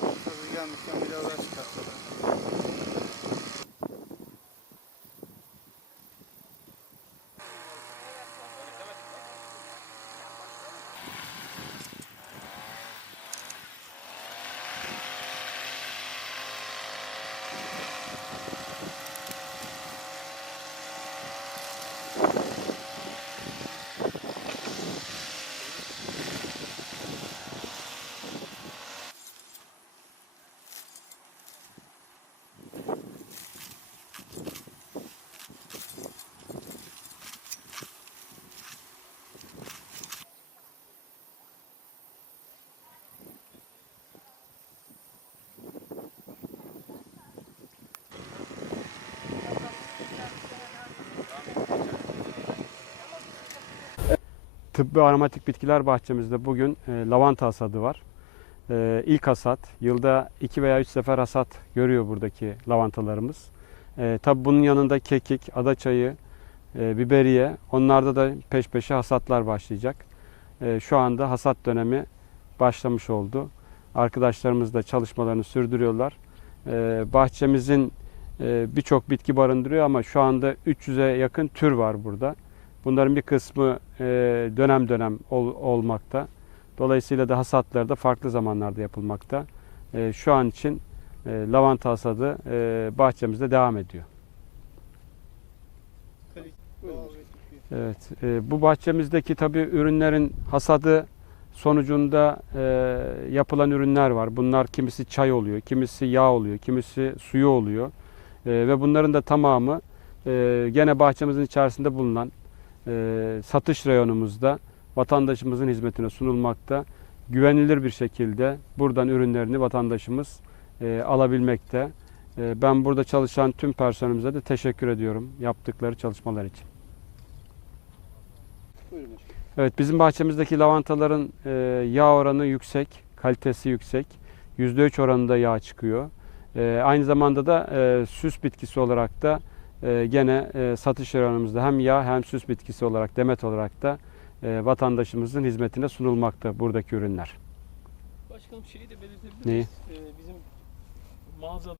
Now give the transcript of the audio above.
Tabii yanlıştan biraz daha çıkarttılar. Tıbbi aromatik bitkiler bahçemizde bugün e, lavanta hasadı var. E, ilk hasat. Yılda iki veya üç sefer hasat görüyor buradaki lavantalarımız. E, tabii bunun yanında kekik, adaçayı, e, biberiye onlarda da peş peşe hasatlar başlayacak. E, şu anda hasat dönemi başlamış oldu. Arkadaşlarımız da çalışmalarını sürdürüyorlar. E, bahçemizin e, birçok bitki barındırıyor ama şu anda 300'e yakın tür var burada. Bunların bir kısmı e, dönem dönem ol- olmakta. Dolayısıyla da hasatları da farklı zamanlarda yapılmakta. E, Şu an için e, lavanta hasadı bahçemizde devam ediyor. Evet, bu bahçemizdeki tabii ürünlerin hasadı sonucunda yapılan ürünler var. Bunlar kimisi çay oluyor, kimisi yağ oluyor, kimisi suyu oluyor. Ve bunların da tamamı gene bahçemizin içerisinde bulunan e, satış reyonumuzda vatandaşımızın hizmetine sunulmakta. Güvenilir bir şekilde buradan ürünlerini vatandaşımız e, alabilmekte. E, ben burada çalışan tüm personelimize de teşekkür ediyorum yaptıkları çalışmalar için. Buyurun. Evet bizim bahçemizdeki lavantaların e, yağ oranı yüksek, kalitesi yüksek. %3 oranında yağ çıkıyor. E, aynı zamanda da e, süs bitkisi olarak da gene e, satış oranımızda hem yağ hem süs bitkisi olarak demet olarak da e, vatandaşımızın hizmetine sunulmakta buradaki ürünler. Başkanım şeyi de belirtebilir Neyi? miyiz? Ee, bizim mağazada